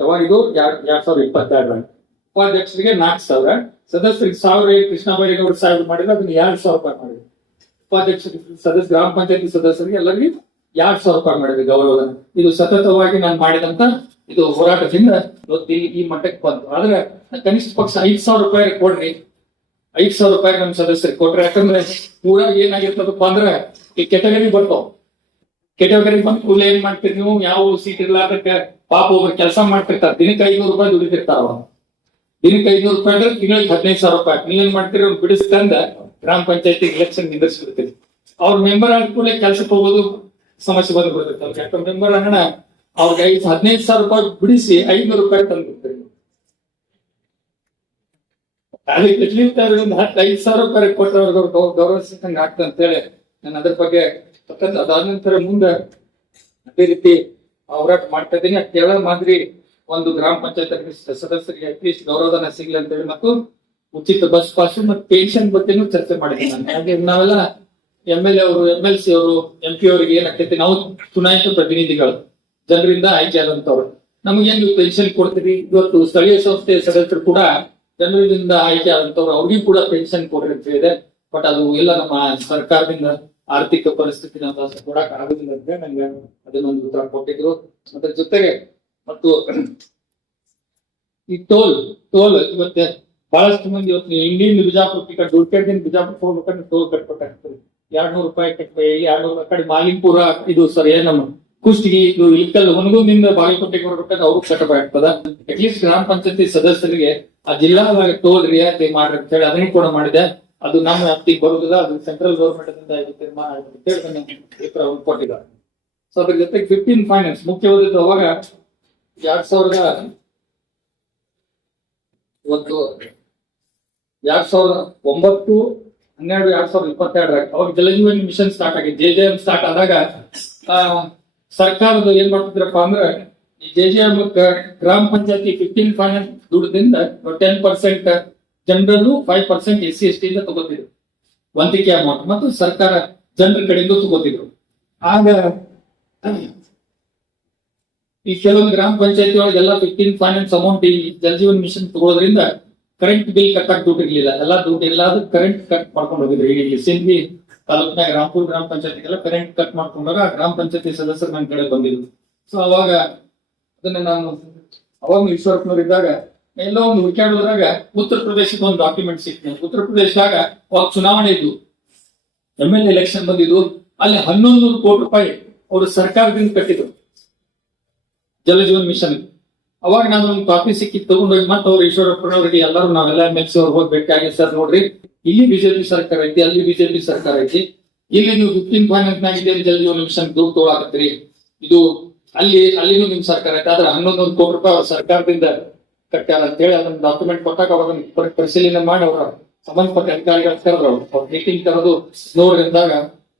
ಯಾವಾಗ ಇದು ಎರಡ್ ಸಾವಿರದ ಇಪ್ಪತ್ತೆರಡರಲ್ಲಿ. ಉಪಾಧ್ಯಕ್ಷರಿಗೆ ನಾಲ್ಕ್ ಸಾವಿರ, ಸದಸ್ಯರಿಗೆ ಸಾವಿರ ಕೃಷ್ಣ ಬೈರೇಗೌಡ ಸಾವಿರ ಮಾಡಿದ್ರೆ ಅದನ್ನ ಎರಡ್ ಸಾವಿರ ರೂಪಾಯಿ ಮಾಡಿದ್ರು. ಉಪಾಧ್ಯಕ್ಷರಿಗೆ ಸದಸ್ಯ, ಗ್ರಾಮ ಪಂಚಾಯತಿ ಸದಸ್ಯರಿಗೆ ಎಲ್ಲರಿಗೂ ಎರಡ್ ಸಾವಿರ ರೂಪಾಯಿ ಮಾಡಿದ್ವಿ ಗೌರವ ಇದು ಸತತವಾಗಿ ನಾನು ಮಾಡಿದಂತ ಇದು ಹೋರಾಟದಿಂದ ಇವತ್ತು ಈ- ಈ ಮಟ್ಟಕ್ಕೆ ಬಂತು. ಆದ್ರೆ ಕನಿಷ್ಠ ಪಕ್ಷ ಐದ್ ಸಾವಿರ ರೂಪಾಯಿ ಕೊಡ್ರಿ. ಐದ್ ಸಾವಿರ ರೂಪಾಯಿ ನಮ್ಮ ಸದಸ್ಯರಿಗೆ ಕೊಟ್ರೆ ಯಾಕಂದ್ರೆ ಊರಾಗ ಏನಾಗಿರ್ತದಪ್ಪ ಅಂದ್ರೆ ಈ ಕೆಟಗರಿ ಬರ್ತಾವ. ಕೆಟಗರಿ ಬಂದ್ ಕೂಡಲೇ ಏನ್ ಮಾಡ್ತೀರಿ ನೀವು? ಯಾವ ಸೀಟ್ ಇರ್ಲಾರ್ದಕ್ಕೆ ಪಾಪ ಒಬ್ರು ಕೆಲಸ ಮಾಡ್ತಿರ್ತಾರೆ. ದಿನಕ್ಕೆ ಐನೂರು ರೂಪಾಯಿ ದುಡಿತಿರ್ತಾರ ದಿನಕ್ಕೆ ಐನೂರು ರೂಪಾಯಿ ಅಂದ್ರೆ ತಿಂಗಳಿಗೆ ಹದಿನೈದು ಸಾವಿರ ರೂಪಾಯಿ. ನೀವೇನ್ ಮಾಡ್ತೀರಿ? ಅವ್ರು ಬಿಡಿಸ್ಕಂದ ಗ್ರಾಮ ಪಂಚಾಯತಿ ಎಲೆಕ್ಷನ್ ನಿಂದಿರ್ಸ್ಬಿಡ್ತೀರಿ. ಅವ್ರ ಮೆಂಬರ್ ಕೂಡಲೇ ಕೆಲ್ಸಕ್ಕೆ ಹೋಗೋದು ಸಮಸ್ಯೆ ಬಂದು ಬಿಡ್ತಿರ್ತಾರೆ ಯಾಕಂದ್ರೆ ಮೆಂಬರ್ ಹಣ ಅವ್ರಿಗೆ ಐದು ಹದಿನೈದು ಸಾವಿರ ರೂಪಾಯಿ ಬಿಡಿಸಿ ಐನೂರು ರೂಪಾಯಿ ತಂದು ಬಿಡ್ತೀರಿ ಅದಕ್ಕೆ ಒಂದು ಹತ್ತು ಐದು ಸಾವಿರ ರೂಪಾಯಿ ಕೊಟ್ಟವ್ರಿಗೆ ಗೌರವ ಸಿಕ್ಕಂಗೆ ಆಗ್ತದೆ ಅಂತೇಳಿ. ನಾನು ಅದ್ರ ಬಗ್ಗೆ ಅದಾದ ನಂತರ ಮುಂದೆ ಅದೇ ರೀತಿ ಹೋರಾಟ ಮಾಡ್ತಾ ಇದ್ದೀನಿ. ಕೇರಳ ಮಾದರಿ ಒಂದು ಗ್ರಾಮ ಪಂಚಾಯತ್ ಸದಸ್ಯರಿಗೆ ಅಟ್ಲೀಸ್ಟ್ ಗೌರವಧನ ಸಿಗ್ಲಿ ಅಂತ ಹೇಳಿ ಮತ್ತು ಉಚಿತ ಬಸ್ ಪಾಸ್ ಮತ್ತು ಪೆನ್ಷನ್ ಬಗ್ಗೆನೂ ಚರ್ಚೆ ಮಾಡಿದ್ದೀನಿ ಹಾಗೆ ನಾವೆಲ್ಲ ಎಂ ಎಲ್ ಎ ಅವರು ಎಂ ಎಲ್ ಸಿ ಅವರು ಎಂ ಪಿ ಅವರಿಗೆ ಏನಾಗ್ತೈತಿ, ನಾವು ಚುನಾಯಿತ ಪ್ರತಿನಿಧಿಗಳು, ಜನರಿಂದ ಆಯ್ಕೆ ಆದಂತವ್ರು ನಮಗೇನು ಪೆನ್ಷನ್ ಕೊಡ್ತೀರಿ? ಇವತ್ತು ಸ್ಥಳೀಯ ಸಂಸ್ಥೆ ಸದಸ್ಯರು ಕೂಡ ಜನರಿಂದ ಆಯ್ಕೆ ಆದಂತವ್ರು ಅವ್ರಿಗೂ ಕೂಡ ಪೆನ್ಷನ್ ಕೊಡ್ರಿ ಅಂತ ಹೇಳಿದೆ ಬಟ್ ಅದು ಎಲ್ಲ ನಮ್ಮ ಸರ್ಕಾರದಿಂದ ಆರ್ಥಿಕ ಪರಿಸ್ಥಿತಿ ನಾವು ಕೊಡಕ್ ಆಗುದಿಲ್ಲ ಅಂದ್ರೆ ನಂಗೆ ಅದನ್ನೊಂದು ಉತ್ತರ ಕೊಟ್ಟಿದ್ರು. ಅದ್ರ ಜೊತೆಗೆ ಮತ್ತು ಈ ಟೋಲ್ ಟೋಲ್ ಇವತ್ತೆ ಬಹಳಷ್ಟು ಮಂದಿ ಇವತ್ತು ಇಂಡಿಯಿಂದ ಬಿಜಾಪುರ ಟಿಕೆಟ್ ದುಡ್ಕೇದಿಂದ ಬಿಜಾಪುರ ಹೋಗ್ಬೇಕಂದ್ರೆ ಟೋಲ್ ಕಟ್ಬೇಕಾಗ್ತದೆ ಎರಡ್ ನೂರು ರೂಪಾಯಿ ಕಟ್ಬೇಕು ಎರಡ್ ನೂರು ಕಡೆ ಮಾಲಿಂಪುರ ಇದು ಸರ್ ನಮ್ಮ ಕುಷ್ಟಗಿ, ಇದು ಇಲ್ಕಲ್ ಹುನಗುಂದಿಂದ ಬಾಗಲಕೋಟೆಗೆ ಅವ್ರಿಗೆ ಕಟ್ಟಬ ಕಟ್ಟಬೇಕಾಗ್ತದ ಅಟ್ಲೀಸ್ಟ್ ಗ್ರಾಮ ಪಂಚಾಯತಿ ಸದಸ್ಯರಿಗೆ ಆ ಜಿಲ್ಲಾ ಟೋಲ್ ರಿಯಾಯಿತಿ ಮಾಡ್ರಿ ಅಂತ ಹೇಳಿ ಅದನ್ನು ಕೂಡ ಮಾಡಿದೆ. ಅದು ನಮ್ಮ ವ್ಯಾಪ್ತಿಗೆ ಬರುವುದಿಲ್ಲ ಅದು ಸೆಂಟ್ರಲ್ ಗೌರ್ಮೆಂಟ್ ಇಂದ ತೀರ್ಮಾನ ಕೊಟ್ಟಿದ್ದಾರೆ. ಸೊ ಅದ್ರ ಜೊತೆಗೆ ಫಿಫ್ಟೀನ್ ಫೈನಾನ್ಸ್ ಮುಖ್ಯವಾದದ್ದು ಅವಾಗ ಎರಡ್ ಸಾವಿರದ ಒಂದು, ಎರಡ್ ಸಾವಿರದ ಒಂಬತ್ತು, ಹನ್ನೆರಡು, ಎರಡ್ ಸಾವಿರದ ಇಪ್ಪತ್ತೆರಡರಾಗ ಅವಾಗ ಜಲಜೀವನ್ ಮಿಷನ್ ಸ್ಟಾರ್ಟ್ ಆಗಿದೆ ಜೆ ಜೆ ಎಂ ಸ್ಟಾರ್ಟ್ ಆದಾಗ ಸರ್ಕಾರದ ಏನ್ ಮಾಡ್ತಿದ್ರಪ್ಪ ಅಂದ್ರೆ, ಈ ಜೆ ಜೆ ಎಂ ಗ್ರಾಮ ಪಂಚಾಯತಿ ಫಿಫ್ಟೀನ್ ಫೈನಾನ್ಸ್ ದುಡ್ಡದಿಂದ ten percent ಜನರಲ್ಲೂ five percent S C S T ಇಂದ ತಗೋತಿದ್ರು. ವಂತಿಕೆ ಅಮೌಂಟ್ ಮತ್ತು ಸರ್ಕಾರ ಜನರ ಕಡೆಯಿಂದ ತಗೋತಿದ್ರು. ಆಗ ಈ ಕೆಲವೊಂದು ಗ್ರಾಮ ಪಂಚಾಯತಿ ಒಳಗೆಲ್ಲ ಫಿಫ್ಟೀನ್ ಫೈನಾನ್ಸ್ ಅಮೌಂಟ್ ಈ ಜಲಜೀವನ್ ಮಿಷನ್ ತಗೊಳ್ಳೋದ್ರಿಂದ ಕರೆಂಟ್ ಬಿಲ್ ಕಟ್ಟಕ್ ದುಡ್ಡು ಇರ್ಲಿಲ್ಲ. ಎಲ್ಲ ದುಡ್ಡು ಎಲ್ಲಾದ್ರೂ ಕರೆಂಟ್ ಕಟ್ ಮಾಡ್ಕೊಂಡು ಹೋಗಿದ್ರು. ಈ ಸಿಂಧಿ ತಾಲೂಕಿನ ರಾಮ್ಪುರ್ ಗ್ರಾಮ ಪಂಚಾಯತಿಗೆಲ್ಲ ಕರೆಂಟ್ ಕಟ್ ಮಾಡ್ಕೊಂಡಾಗ ಆ ಗ್ರಾಮ ಪಂಚಾಯತಿ ಸದಸ್ಯರು ನನ್ನ ಕಡೆ ಬಂದಿದ್ರು. ಸೊ ಅವಾಗ ಅದನ್ನ ನಾನು ಅವಾಗ ಈಶ್ವರಪ್ಪನವ್ರು ಇದ್ದಾಗ ಎಲ್ಲೋ ಒಂದು ಹುಡುಕಾಡೋದ್ರಾಗ ಉತ್ತರ ಪ್ರದೇಶದ ಒಂದು ಡಾಕ್ಯುಮೆಂಟ್ ಸಿಕ್ತು. ಉತ್ತರ ಪ್ರದೇಶದಾಗ ಅವಾಗ ಚುನಾವಣೆ ಇದ್ದು ಎಂ ಎಲ್ ಎಲೆಕ್ಷನ್ ಬಂದಿದ್ದು. ಅಲ್ಲಿ ಹನ್ನೊಂದು ನೂರು ಕೋಟಿ ರೂಪಾಯಿ ಅವರು ಸರ್ಕಾರದಿಂದ ಕಟ್ಟಿದ್ರು. ಜಲಜೀವನ್ ಮಿಷನ್. ಅವಾಗ ನಾನು ಒಂದು ಕಾಪಿ ಸಿಕ್ಕಿ ತಗೊಂಡೋಗಿ ಮತ್ತೆ ಅವ್ರು ಈಶ್ವರಪ್ಪನವ್ರಿಗೆ ಎಲ್ಲರೂ ನಾವೆಲ್ಲ ಎಂ ಎಲ್ ಸಿ ಅವ್ರು ಹೋಗ್ಬೇಕಾಗಿ ಸರ್ ನೋಡ್ರಿ. ಇಲ್ಲಿ ಬಿಜೆಪಿ ಸರ್ಕಾರ ಐತಿ, ಅಲ್ಲಿ ಬಿಜೆಪಿ ಸರ್ಕಾರ ಐತಿ. ಇಲ್ಲಿ ನೀವು ಫಿಫ್ಟೀನ್ ಫೈನಾನ್ಸ್ ನಾಗಿದೆ ಜಲಜೀವನ್ ಮಿಷನ್ ದುಡ್ಡು ತೊಗೊಳಕತ್ರಿ ಇದು ಅಲ್ಲಿ, ಅಲ್ಲಿನೂ ನಿಮ್ ಸರ್ಕಾರ ಐತೆ, ಆದ್ರೆ ಹನ್ನೊಂದೊಂದು ಕೋಟಿ ರೂಪಾಯಿ ಅವ್ರ ಸರ್ಕಾರದಿಂದ ಕಟ್ಟ್ಯಾರ ಅಂತ ಹೇಳಿ ಅದನ್ನ ಡಾಕ್ಯುಮೆಂಟ್ ಕೊಟ್ಟಾಗ ಅವಾಗ ಪರಿ- ಪರಿಶೀಲನೆ ಮಾಡಿ ಅವರ ಸಂಬಂಧಪಟ್ಟ ಅಧಿಕಾರಿಗಳು ಕರೆದ್ರು ಅವ್ರು ಮೀಟಿಂಗ್ ಕರೆದು ನೋಡಿದಾಗ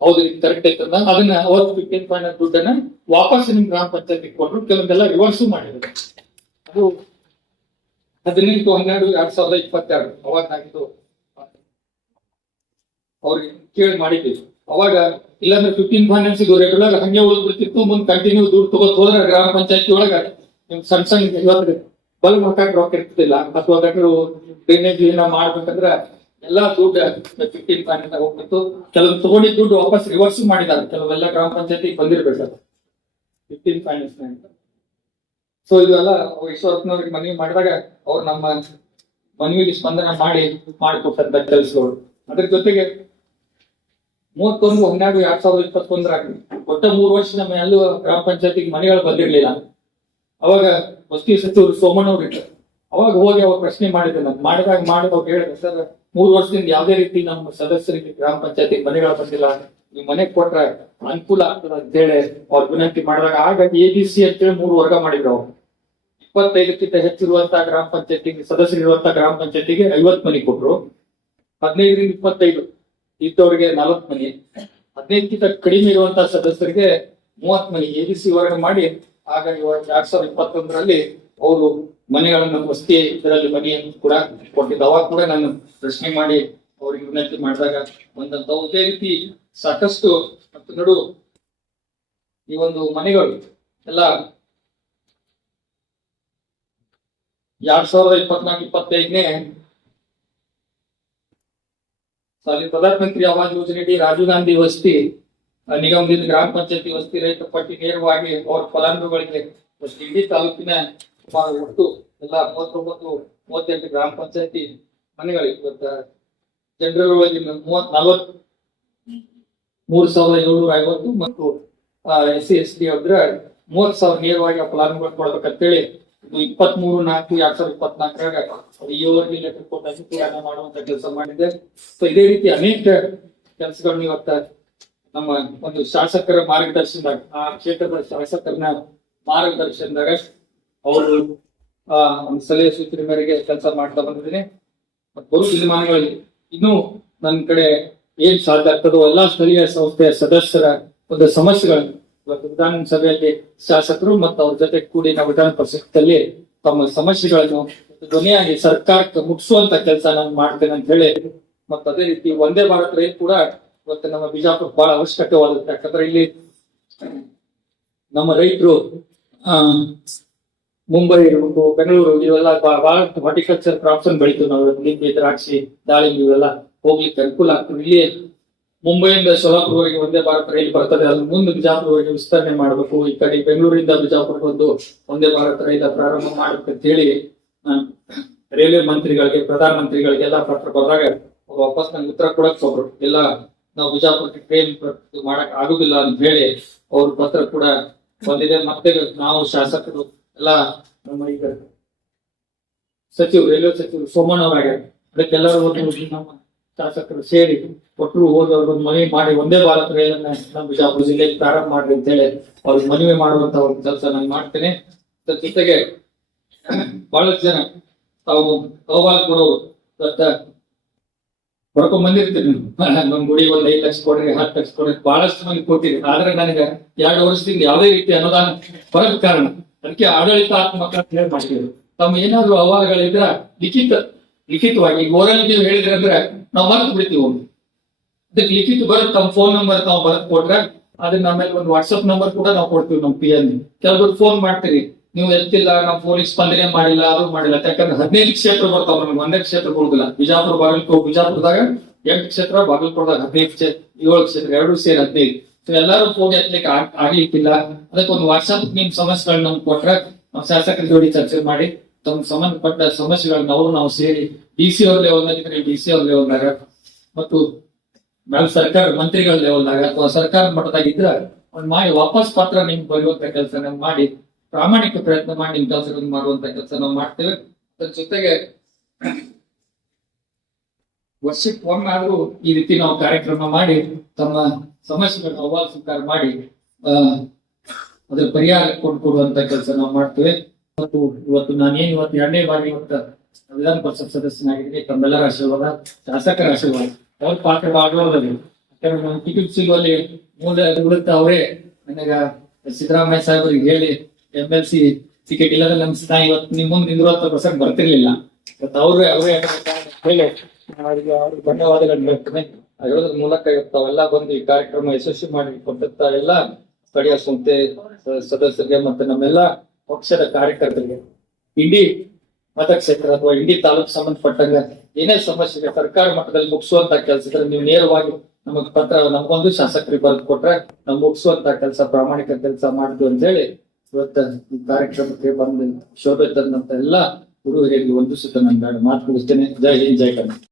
ಹೌದು ಇದು ಕರೆಕ್ಟ್ ಐತೆ ಅದನ್ನ ಅವತ್ತು ಫಿಫ್ಟೀನ್ ಪಾಯಿಂಟ್ ದುಡ್ಡನ್ನ ವಾಪಸ್ ನಿಮ್ ಗ್ರಾಮ ಪಂಚಾಯತಿ ಕೊಟ್ರು, ಕೆಲವೊಂದೆಲ್ಲ ರಿವರ್ಸು ಮಾಡಿದ್ರು. ಅದು ಹದಿನೆಂಟು, ಹನ್ನೆರಡು, ಎರಡ್ ಸಾವಿರದ ಇಪ್ಪತ್ತೆರಡು, ಅವಾಗ ಆಗಿದ್ದು ಅವ್ರಿಗೆ ಕೇಳಿ ಮಾಡಿದ್ವಿ. ಅವಾಗ ಇಲ್ಲಾಂದ್ರೆ ಫಿಫ್ಟೀನ್ ಫೈನಾನ್ಸ್ ರೆಗ್ಯುಲರ್ ಹಂಗೆ ಉಳಿದ್ಬಿಡ್ತಿತ್ತು ಮುಂದೆ ಕಂಟಿನ್ಯೂ ದುಡ್ಡು ತಗೋತ ಹೋದ್ರೆ ಗ್ರಾಮ ಪಂಚಾಯತಿ ಒಳಗ, ನಿಮ್ ಸಣ್ಣ ಸಣ್ಣ ಇವತ್ತು ಬಲ್ಬ್ ಹಾಕಕ್ ರೊಕ್ಕ ಇರ್ತಿಲ್ಲ ಅಥವಾ ಗಟ್ರು ಡ್ರೈನೇಜ್ ಏನ ಮಾಡ್ಬೇಕಂದ್ರ ಎಲ್ಲಾ ದುಡ್ಡು ಫಿಫ್ಟೀನ್ ಫೈನಾನ್ಸ್ ಹೋಗ್ಬಿಟ್ಟು ಕೆಲವೊಂದು ತಗೊಂಡಿದ್ ದುಡ್ಡು ವಾಪಸ್ ರಿವರ್ಸ್ ಮಾಡಿದ್ದಾರೆ. ಕೆಲವೆಲ್ಲ ಗ್ರಾಮ ಪಂಚಾಯತಿ ಬಂದಿರ್ಬೇಕು ಫಿಫ್ಟೀನ್ ಫೈನಾನ್ಸ್ ಸೊ ಇವೆಲ್ಲ ವಿಶ್ವರತ್ನವ್ರಿಗೆ ಮನವಿ ಮಾಡಿದಾಗ ಅವ್ರು ನಮ್ಮ ಮನವಿಗೆ ಸ್ಪಂದನ ಮಾಡಿ ಮಾಡಿಕೊಟ್ಟಂತ ಕೆಲಸಗಳು. ಅದ್ರ ಜೊತೆಗೆ ಮೂವತ್ತೊಂದು, ಹನ್ನೆರಡು, ಎರಡ್ ಸಾವಿರದ ಇಪ್ಪತ್ತೊಂದರಾಗಿ ಒಟ್ಟ ಮೂರು ವರ್ಷ ನಮ್ಮ ಎಲ್ಲೂ ಗ್ರಾಮ ಪಂಚಾಯತಿಗೆ ಮನೆಗಳು ಬಂದಿರ್ಲಿಲ್ಲ. ಅವಾಗ ವಸತಿ ಸಚಿವರು ಸೋಮಣ್ಣವ್ರು ಇಟ್ಟರು ಅವಾಗ ಹೋಗಿ ಅವಾಗ ಪ್ರಶ್ನೆ ಮಾಡಿದ್ರು ನಾನು. ಮಾಡಿದಾಗ ಮಾಡಿದವ್ರು ಹೇಳಿದ್ರು, ಸರ್, ಮೂರು ವರ್ಷದಿಂದ ಯಾವುದೇ ರೀತಿ ನಮ್ಮ ಸದಸ್ಯರಿಗೆ ಗ್ರಾಮ ಪಂಚಾಯತಿ ಮನೆಗಳು ಬಂದಿಲ್ಲ. ನೀವು ಮನೆ ಕೊಟ್ರೆ ಅನುಕೂಲ ಆಗ್ತದೆ ಅಂತೇಳಿ ಅವ್ರ ವಿನಂತಿ ಮಾಡಿದಾಗ ಆಗ ಎ ಬಿ ಸಿ ಅಂತೇಳಿ ಮೂರು ವರ್ಗ ಮಾಡಿದ್ರು ಅವ್ರು. ಇಪ್ಪತ್ತೈದಕ್ಕಿಂತ ಹೆಚ್ಚಿರುವಂತಹ ಗ್ರಾಮ ಪಂಚಾಯತಿಗೆ ಸದಸ್ಯರಿರುವಂತಹ ಗ್ರಾಮ ಪಂಚಾಯತಿಗೆ ಐವತ್ ಮನೆ ಕೊಟ್ರು. ಹದಿನೈದರಿಂದ ಇಪ್ಪತ್ತೈದು ಇದ್ದವರಿಗೆ ನಲವತ್ ಮನೆ. ಹದಿನೈದಕ್ಕಿಂತ ಕಡಿಮೆ ಇರುವಂತಹ ಸದಸ್ಯರಿಗೆ ಮೂವತ್ ಮನೆ. ಎ ಬಿ ಸಿ ವರ್ಗ ಮಾಡಿ ಆಗ ಇವಾಗ ಎರಡ್ ಸಾವಿರದ ಇಪ್ಪತ್ತೊಂದರಲ್ಲಿ ಅವರು ಮನೆಗಳನ್ನು ವಸ್ತಿ ಇದರಲ್ಲಿ ಮನೆಯನ್ನು ಕೂಡ ಕೊಟ್ಟಿದ್ದು ಅವಾಗ ಕೂಡ ನಾನು ಪ್ರಶ್ನೆ ಮಾಡಿ ಅವರಿಗೆ ವಿನಂತಿ ಮಾಡಿದಾಗ ಬಂದಂತ ಇದೇ ರೀತಿ ಸಾಕಷ್ಟು ಮತ್ತು ನಡು, ಈ ಒಂದು ಮನೆಗಳು ಎಲ್ಲ ಎರಡ್ ಸಾವಿರದ ಇಪ್ಪತ್ನಾಲ್ಕು, ಇಪ್ಪತ್ತೈದನೇ ಸಾಲಿ ಪ್ರಧಾನಮಂತ್ರಿ ಆವಾಸ್ ಯೋಜನೆಯಡಿ ರಾಜೀವ್ ಗಾಂಧಿ ವಸತಿ ನಿಗಮದಿಂದ ಗ್ರಾಮ ಪಂಚಾಯತಿ ವಸ್ತಿ ರೈತ ಪಟ್ಟಿ ನೇರವಾಗಿ ಅವ್ರ ಫಲಾನುಭವಿಗಳಿಗೆ ಇಡೀ ತಾಲೂಕಿನ ಒಟ್ಟು ಎಲ್ಲ ಮೂವತ್ತೊಂಬತ್ತು, ಮೂವತ್ತೆಂಟು ಗ್ರಾಮ ಪಂಚಾಯತಿ ಮನೆಗಳಿಗೆ ಜನರ ಮೂವತ್ ನಲವತ್ ಮೂರು ಸಾವಿರದ ಏಳ್ನೂರ ಐವತ್ತು ಮತ್ತು ಎಸ್ ಸಿ ಎಸ್ ಟಿ ಅವ್ರ ಮೂವತ್ ಸಾವಿರ ನೇರವಾಗಿ ಫಲಾನುಭವಿ ಕೊಡ್ಬೇಕಂತೇಳಿ ಇದು ಇಪ್ಪತ್ತ್ ಮೂರು ನಾಲ್ಕು, ಎರಡ್ ಸಾವಿರದ ಇಪ್ಪತ್ನಾಲ್ಕರಾಗ ಈವರೆಗೆ ಲೆಟರ್ ಕೊಟ್ಟು ಮಾಡುವಂತ ಕೆಲಸ ಮಾಡಿದೆ ಸೊ ಇದೇ ರೀತಿ ಅನೇಕ ಕೆಲಸಗಳನ್ನ ಇವತ್ತ ನಮ್ಮ ಒಂದು ಶಾಸಕರ ಮಾರ್ಗದರ್ಶನದಾಗ, ಆ ಕ್ಷೇತ್ರದ ಶಾಸಕರನ್ನ ಮಾರ್ಗದರ್ಶನದಾಗ ಅವರು ಒಂದು ಸಲಹೆ ಸೂಚನೆ ಮೇರೆಗೆ ಕೆಲಸ ಮಾಡ್ತಾ ಬಂದಿದ್ದೀನಿ. ಬರು ಬರುವ ದಿನಮಾನಗಳಲ್ಲಿ ಇನ್ನೂ ನನ್ನ ಕಡೆ ಏನ್ ಸಾಧ್ಯ ಆಗ್ತದೋ ಎಲ್ಲಾ ಸ್ಥಳೀಯ ಸಂಸ್ಥೆಯ ಸದಸ್ಯರ ಒಂದು ಸಮಸ್ಯೆಗಳನ್ನು ಇವತ್ತು ವಿಧಾನಸಭೆಯಲ್ಲಿ ಶಾಸಕರು ಮತ್ತು ಅವ್ರ ಜೊತೆ ಕೂಡಿ ನಾವು ವಿಧಾನ ಪರಿಷತ್ತಲ್ಲಿ ತಮ್ಮ ಸಮಸ್ಯೆಗಳನ್ನು ಧ್ವನಿಯಾಗಿ ಸರ್ಕಾರಕ್ಕೆ ಮುಟ್ಟಿಸುವಂತ ಕೆಲಸ ನಾನು ಮಾಡ್ತೇನೆ ಅಂತ ಹೇಳಿ ಮತ್ತೆ ಅದೇ ರೀತಿ ಒಂದೇ ಭಾರತ್ ರೈಲ್ ಕೂಡ ಇವತ್ತು ನಮ್ಮ ಬಿಜಾಪುರ ಬಹಳ ಅವಶ್ಯಕವಾದದ್ದು ಯಾಕಂದ್ರೆ ಇಲ್ಲಿ ನಮ್ಮ ರೈತರು, ಆ, ಮುಂಬೈ ಇರ್ಬೇಕು ಬೆಂಗಳೂರು ಇವೆಲ್ಲ ಬಹಳ ಹಾರ್ಟಿಕಲ್ಚರ್ ಕ್ರಾಪ್ಸ್ ಅನ್ನು ಬೆಳಿತೀವಿ ನಾವು ನಿಂಬೆ ದ್ರಾಕ್ಷಿ, ದಾಳಿಂಬೆ ಇವೆಲ್ಲ ಹೋಗ್ಲಿಕ್ಕೆ ಅನುಕೂಲ ಆಗ್ತದೆ. ಇಲ್ಲಿ ಮುಂಬೈಯಿಂದ ಸೊಲಾಪುರವರೆಗೆ ಒಂದೇ ಭಾರತ ರೈಲು ಬರ್ತದೆ. ಅದ್ರ ಮುಂದೆ ಬಿಜಾಪುರವರೆಗೆ ವಿಸ್ತರಣೆ ಮಾಡಬೇಕು. ಈ ಕಡೆ ಬೆಂಗಳೂರಿಂದ ಬಿಜಾಪುರ ಬಂದು ಒಂದೇ ಭಾರತ ರೈಲ ಪ್ರಾರಂಭ ಮಾಡ್ಬೇಕು ಅಂತ ಹೇಳಿ ರೈಲ್ವೆ ಮಂತ್ರಿಗಳಿಗೆ ಪ್ರಧಾನ ಮಂತ್ರಿಗಳಿಗೆಲ್ಲ ಪತ್ರ ಬರೆದಾಗ ವಾಪಸ್ ನಂಗೆ ಉತ್ತರ ಕೊಡಕ್ ಹೋಗ್ರು ಇಲ್ಲ ನಾವು ಬಿಜಾಪುರಕ್ಕೆ ಟ್ರೈನ್ ಮಾಡಕ್ ಆಗುದಿಲ್ಲ ಅಂತ ಹೇಳಿ ಅವ್ರ ಪತ್ರ ಕೂಡ ಬಂದಿದೆ. ಮತ್ತೆ ನಾವು ಶಾಸಕರು ಎಲ್ಲ ನಮ್ಮ ಈಗ ಸಚಿವರು, ರೈಲ್ವೆ ಸಚಿವರು ಸೋಮಣ್ಣ ಅವರಾಗ ಅದಕ್ಕೆಲ್ಲರೂ ಒಂದು ನಮ್ಮ ಶಾಸಕರು ಸೇರಿ ಕೊಟ್ಟರು ಹೋದವ್ರು ಒಂದು ಮನವಿ ಮಾಡಿ, ಒಂದೇ ಭಾರತ ರೈಲನ್ನ ನಮ್ಮ ಬಿಜಾಪುರ ಜಿಲ್ಲೆಗೆ ಪ್ರಾರಂಭ ಮಾಡ್ರಿ ಅಂತ ಹೇಳಿ ಅವ್ರಿಗೆ ಮನವಿ ಮಾಡುವಂತ ಒಂದು ಕೆಲಸ ನಾನು ಮಾಡ್ತೇನೆ. ಅದ್ರ ಜೊತೆಗೆ ಬಹಳಷ್ಟು ಜನ ತಾವು ಅಹವಾಲ್ ಕೊಡೋರು ಬರ್ಕೊಂಡ್ ಬಂದಿರ್ತೀರಿ ನೀವು ನಮ್ ಗುಡಿ ಒಂದ್ ಐದ್ ಲಕ್ಷ ಕೊಡ್ರಿ, ಹತ್ತು ಲಕ್ಷ ಕೊಡ್ರಿ ಬಹಳಷ್ಟು ಮಂದಿ ಕೊಟ್ಟಿರಿ. ಆದ್ರೆ ನನಗೆ ಎರಡು ವರ್ಷದಿಂದ ಯಾವುದೇ ರೀತಿ ಅನುದಾನ ಬರದ ಕಾರಣ ಅದಕ್ಕೆ ಆಡಳಿತಾತ್ಮಕ ಮಾಡಿದ್ರು ತಮ್ಮ ಏನಾದ್ರು ಅಹವಾಲುಗಳಿದ್ರ ಲಿಖಿತ, ಲಿಖಿತವಾಗಿ ಓರಲ್ಲಿ ಓರಲ್ ನೀವು ಹೇಳಿದ್ರೆ ಅಂದ್ರೆ ನಾವು ಮರೆತು ಬಿಡ್ತೀವಿ ಒಮ್ಮೆ. ಅದಕ್ಕೆ ಲಿಖಿತ ಬರುತ್ತೆ, ತಮ್ಮ ಫೋನ್ ನಂಬರ್ ತಾವು ಬರೆದು ಕೊಟ್ರೆ, ಅದನ್ನ ಆಮೇಲೆ ಒಂದು ವಾಟ್ಸ್ಆಪ್ ನಂಬರ್ ಕೂಡ ನಾವು ಕೊಡ್ತೀವಿ ನಮ್ಮ ಪಿ ಎನ್ ಕೆಲವರು ಫೋನ್ ಮಾಡ್ತೀರಿ ನೀವು ಎತ್ತಿಲ್ಲ ನಾವು ಫೋನಿಗೆ ಸ್ಪಂದನೆ ಮಾಡಿಲ್ಲ, ಅದು ಮಾಡಿಲ್ಲ. ಯಾಕಂದ್ರೆ ಹದಿನೈದು ಕ್ಷೇತ್ರ ಬರ್ತಾವ ನಮ್ಗೆ, ಒಂದೇ ಕ್ಷೇತ್ರ ಕೊಡುದಿಲ್ಲ. ಬಿಜಾಪುರ, ಬಾಗಲಕೋಟೆ, ಬಿಜಾಪುರದಾಗ ಎಂಟು ಕ್ಷೇತ್ರ, ಬಾಗಲಕೋಟದಾಗ ಹದಿನೈದು ಕ್ಷೇತ್ರ ಏಳು ಕ್ಷೇತ್ರ, ಎರಡು ಸೇರಿ ಹದಿನೈದು. ಸೊ ಎಲ್ಲಾರು ಫೋನ್ ಎತ್ತಲಿಕ್ಕೆ ಆಗ್- ಆಗ್ಲಿಕ್ಕಿಲ್ಲ. ಅದಕ್ಕೆ ಒಂದು ವಾಟ್ಸ್ಆಪ್ ನಿಮ್ ಸಮಸ್ಯೆಗಳನ್ನ ನಮ್ಗೆ ಕೊಟ್ರೆ ನಾವು ಶಾಸಕರ ಜೋಡಿ ಚರ್ಚೆ ಮಾಡಿ, ತಮ್ಗೆ ಸಂಬಂಧಪಟ್ಟ ಸಮಸ್ಯೆಗಳನ್ನ ಅವರು ನಾವು ಸೇರಿ ಡಿ ಸಿ ಅವ್ರ ನಲ್ಲಿ ಡಿ ಸಿ ಅವ್ರ ಲೆವೆಲ್ನಾಗ ಮತ್ತು ಮೇಲೆ ಸರ್ಕಾರ ಮಂತ್ರಿಗಳ ಲೆವೆಲ್ನಾಗ ಅಥವಾ ಸರ್ಕಾರ ಮಟ್ಟದಾಗಿದ್ರೆ ಒಂದ್ ಮಾಡಿ ವಾಪಸ್ ಪತ್ರ ನಿಮ್ಗೆ ಬರೆಯುವಂತ ಕೆಲಸ ಮಾಡಿ ಪ್ರಾಮಾಣಿಕ ಪ್ರಯತ್ನ ಮಾಡಿ ಕೆಲಸಗಳನ್ನ ಮಾಡುವಂತ ಕೆಲಸ ನಾವು ಮಾಡ್ತೇವೆ. ಅದ್ರ ಜೊತೆಗೆ ವರ್ಷಕ್ಕೆ ಒಮ್ಮೆ ಈ ರೀತಿ ನಾವು ಕಾರ್ಯಕ್ರಮ ಮಾಡಿ, ತಮ್ಮ ಸಮಸ್ಯೆಗಳನ್ನ ಅಹವಾಲು ಸ್ವೀಕಾರ ಮಾಡಿ ಅದ್ರ ಪರಿಹಾರ ಕೊಡುವಂತ ಕೆಲಸ ನಾವು ಮಾಡ್ತೇವೆ. ಮತ್ತು ಇವತ್ತು ನಾನೇನು ಇವತ್ತು ಎರಡನೇ ಬಾರಿ ಇವತ್ತು ವಿಧಾನ ಪರಿಷತ್ ಸದಸ್ಯನಾಗಿದ್ದೀನಿ. ತಮ್ಮೆಲ್ಲರ ಆಶೀರ್ವಾದ, ಶಾಸಕರ ಆಶೀರ್ವಾದ. ಅವ್ರ ಪಾತ್ರ ಆಗಲಾರದಲ್ಲಿ ಯಾಕಂದ್ರೆ ನಾನು ಟಿಕೆಟ್ ಸಿಗುವಲ್ಲಿ ಮೂಲ ಉಳಿತ ಅವರೇ, ನನಗ ಸಿದ್ದರಾಮಯ್ಯ ಸಾಹೇಬರಿಗೆ ಹೇಳಿ ಎಂ ಎಲ್ ಸಿ ಟಿಕೆಟ್ ಇಲ್ಲದ ನಮ್ ಸ್ಥಾನ ಇವತ್ತು ನಿಮ್ ಮುಂದೆ ನಿಂದಿರುವಂತ ಪ್ರಸಂಗ ಬರ್ತಿರ್ಲಿಲ್ಲ. ಇವತ್ತು ಅವ್ರೇ ಅವರೇ ಹೇಳಿ. ಅವರಿಗೆ ಅವ್ರಿಗೆ ಧನ್ಯವಾದಗಳು ಹೇಳ್ತೇನೆ. ಹೇಳೋದ್ರ ಮೂಲಕ ಇವತ್ತು ತಾವೆಲ್ಲ ಬಂದು ಈ ಕಾರ್ಯಕ್ರಮ ಯಶಸ್ವಿ ಮಾಡಿ ಕೊಟ್ಟಂತ ಎಲ್ಲ ಸ್ಥಳೀಯ ಸಂಸ್ಥೆ ಸದಸ್ಯರಿಗೆ ಮತ್ತೆ ನಮ್ಮೆಲ್ಲ ಪಕ್ಷದ ಕಾರ್ಯಕರ್ತರಿಗೆ ಇಡೀ ಮತಕ್ಷೇತ್ರ ಅಥವಾ ಇಡೀ ತಾಲೂಕು ಸಂಬಂಧಪಟ್ಟಂಗ ಏನೇ ಸಮಸ್ಯೆ ಇದೆ ಸರ್ಕಾರ ಮಟ್ಟದಲ್ಲಿ ಮುಗಿಸುವಂತ ಕೆಲಸದಲ್ಲಿ ನೀವು ನೇರವಾಗಿ ನಮಗ್ ಪತ್ರ ನಮಗೊಂದು ಶಾಸಕರಿಗೆ ಬರೆದು ಕೊಟ್ರೆ ನಾವು ಮುಗಿಸುವಂತ ಕೆಲಸ ಪ್ರಾಮಾಣಿಕ ಕೆಲಸ ಮಾಡಿದ್ವಿ ಅಂತ ಹೇಳಿ ಇವತ್ತ ಕಾರ್ಯಕ್ರಮಕ್ಕೆ ಬಂದು ಶೋಭೆ ತಂದಂತ ಎಲ್ಲ ಹುಡುಗರಿಗೆ ಒಂದು ಸುತ್ತ ನಾನು ಮಾತು ಮುಗಿಸ್ತೇನೆ ಜೈ ಹಿಂದ್, ಜೈ ಕರ್ನಾಟಕ.